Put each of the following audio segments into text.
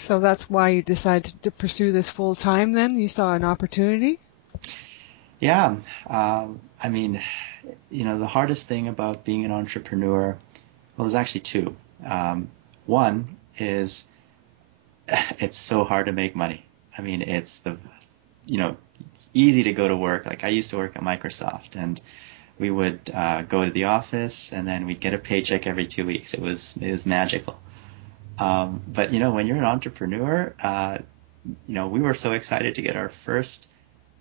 So that's why you decided to pursue this full time then? You saw an opportunity? Yeah. I mean, the hardest thing about being an entrepreneur, well, there's actually two. One is it's so hard to make money. I mean, it's easy to go to work. Like I used to work at Microsoft, and we would go to the office, and then we'd get a paycheck every 2 weeks. It was magical. But when you're an entrepreneur, we were so excited to get our first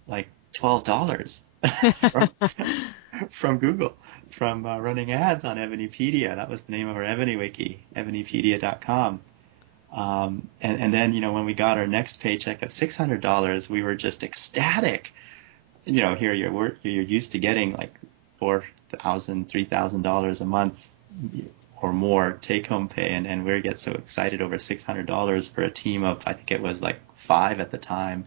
like $12 from from Google, from running ads on Ebonypedia. That was the name of our Ebony Wiki, ebonypedia.com. And then, when we got our next paycheck of $600, we were just ecstatic. Here you're used to getting like $3,000 a month or more take home pay. And we get so excited over $600 for a team of, I think it was like 5 at the time.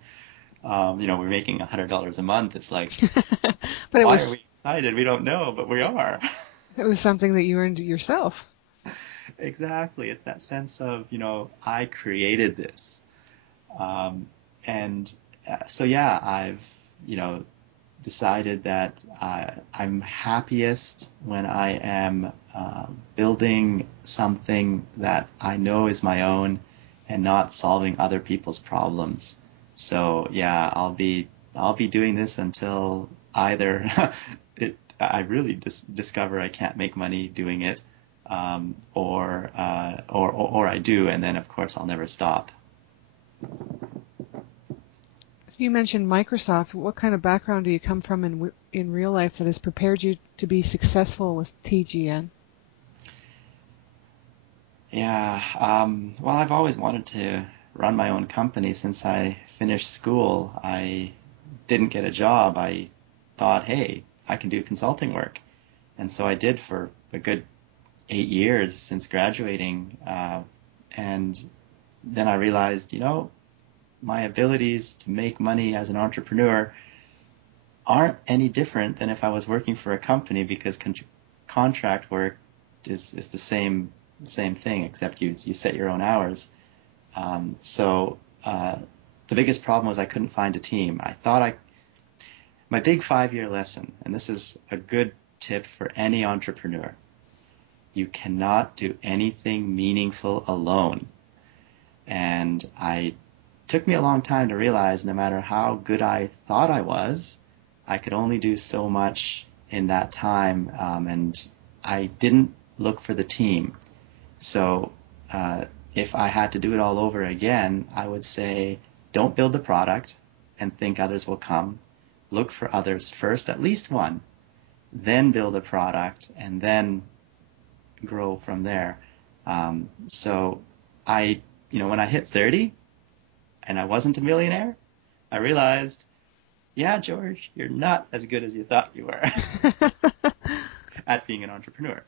We're making $100 a month. It's like, But why are we excited? We don't know, but we are. it was something that you earned yourself. Exactly. It's that sense of, I created this. And so, yeah, I've, decided that I'm happiest when I am building something that I know is my own and not solving other people's problems. So, yeah, I'll be doing this until either I really discover I can't make money doing it, or I do, and then of course I'll never stop. So you mentioned Microsoft. What kind of background do you come from in real life that has prepared you to be successful with TGN? Yeah, well, I've always wanted to run my own company since I finished school. I didn't get a job. I thought, hey, I can do consulting work. And so I did for a good 8 years since graduating. And then I realized, my abilities to make money as an entrepreneur aren't any different than if I was working for a company, because contract work is the same thing, except you set your own hours. So the biggest problem was I couldn't find a team. My big 5-year lesson, and this is a good tip for any entrepreneur: you cannot do anything meaningful alone. And it took me a long time to realize no matter how good I thought I was, I could only do so much in that time, and I didn't look for the team. So if I had to do it all over again, I would say don't build the product and think others will come. Look for others first, at least one, then build a product, and then grow from there. So when I hit 30 and I wasn't a millionaire, I realized, yeah, George, you're not as good as you thought you were at being an entrepreneur.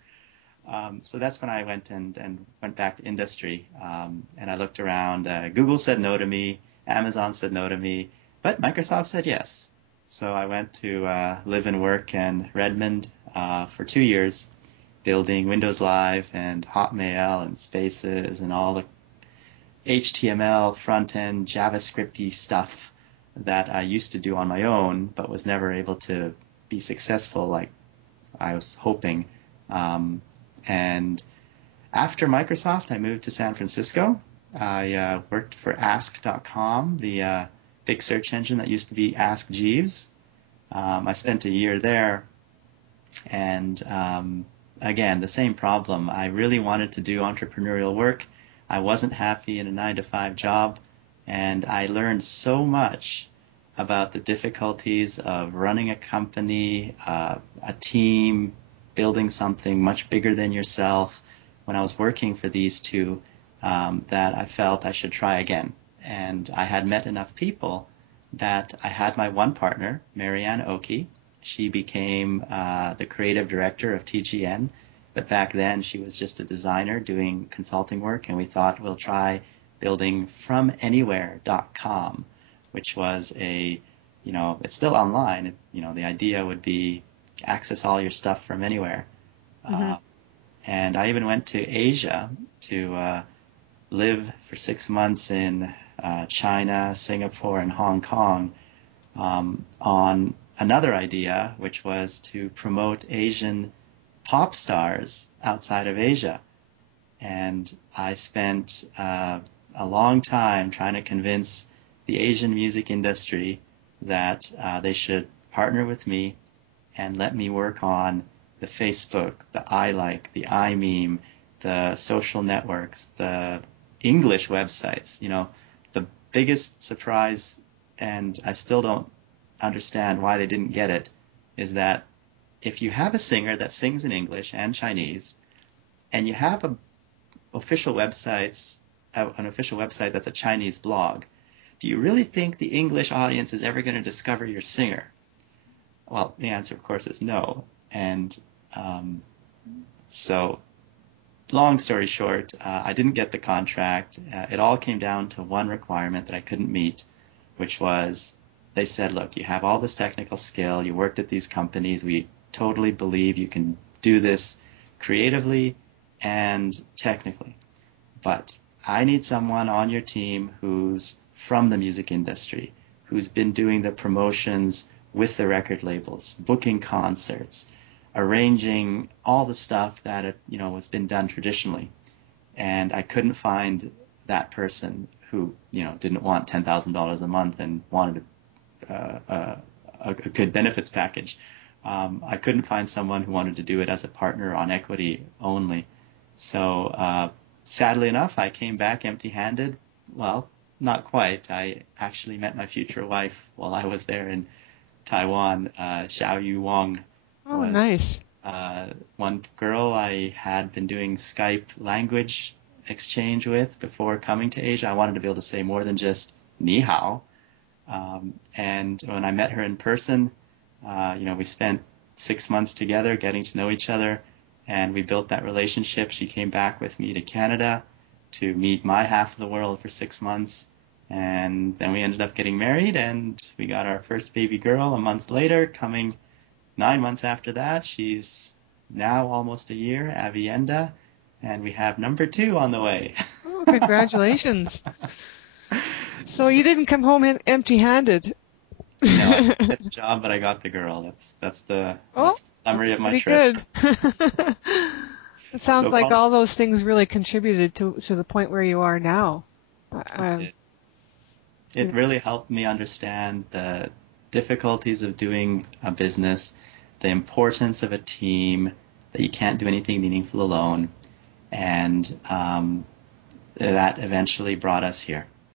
So that's when I went back to industry, and I looked around. Google said no to me, Amazon said no to me, but Microsoft said yes. So I went to live and work in Redmond for 2 years, building Windows Live and Hotmail and Spaces and all the HTML front-end JavaScripty stuff that I used to do on my own, but was never able to be successful like I was hoping. And after Microsoft, I moved to San Francisco. I worked for Ask.com, the big search engine that used to be Ask Jeeves. I spent a year there, and again, the same problem. I really wanted to do entrepreneurial work. I wasn't happy in a 9-to-5 job, and I learned so much about the difficulties of running a company, a team, building something much bigger than yourself when I was working for these two, that I felt I should try again. And I had met enough people that I had my one partner, Marianne Oki. She became the creative director of TGN, but back then she was just a designer doing consulting work, and we thought we'll try building FromAnywhere.com, which was it's still online. The idea would be access all your stuff from anywhere. Mm-hmm. And I even went to Asia to live for 6 months in China, Singapore, and Hong Kong on another idea, which was to promote Asian pop stars outside of Asia. And I spent a long time trying to convince the Asian music industry that they should partner with me and let me work on the Facebook, the iLike, the iMeme, the social networks, the English websites. The biggest surprise, and I still don't understand why they didn't get it, is that if you have a singer that sings in English and Chinese, and you have an official website that's a Chinese blog, do you really think the English audience is ever going to discover your singer? Well, the answer, of course, is no. And so, long story short, I didn't get the contract. It all came down to one requirement that I couldn't meet, which was they said, look, you have all this technical skill. You worked at these companies. We totally believe you can do this creatively and technically. But I need someone on your team who's from the music industry, who's been doing the promotions with the record labels, booking concerts, arranging all the stuff that was been done traditionally. And I couldn't find that person who didn't want $10,000 a month and wanted a good benefits package. I couldn't find someone who wanted to do it as a partner on equity only. So sadly enough, I came back empty-handed. Well, not quite. I actually met my future wife while I was there in Taiwan. Xiao Yu Wang was nice. One girl I had been doing Skype language exchange with before coming to Asia. I wanted to be able to say more than just ni hao. And when I met her in person, we spent 6 months together getting to know each other, and we built that relationship. She came back with me to Canada to meet my half of the world for 6 months, and then we ended up getting married, and we got our first baby girl a month later. Coming 9 months after that, she's now almost a year, Avienda, and we have number 2 on the way. Oh, congratulations. So you didn't come home empty-handed. No, I didn't get the job, but I got the girl. That's the summary of my trip. Good. It sounds like all those things really contributed to the point where you are now. It really helped me understand the difficulties of doing a business, the importance of a team, that you can't do anything meaningful alone, and that eventually brought us here.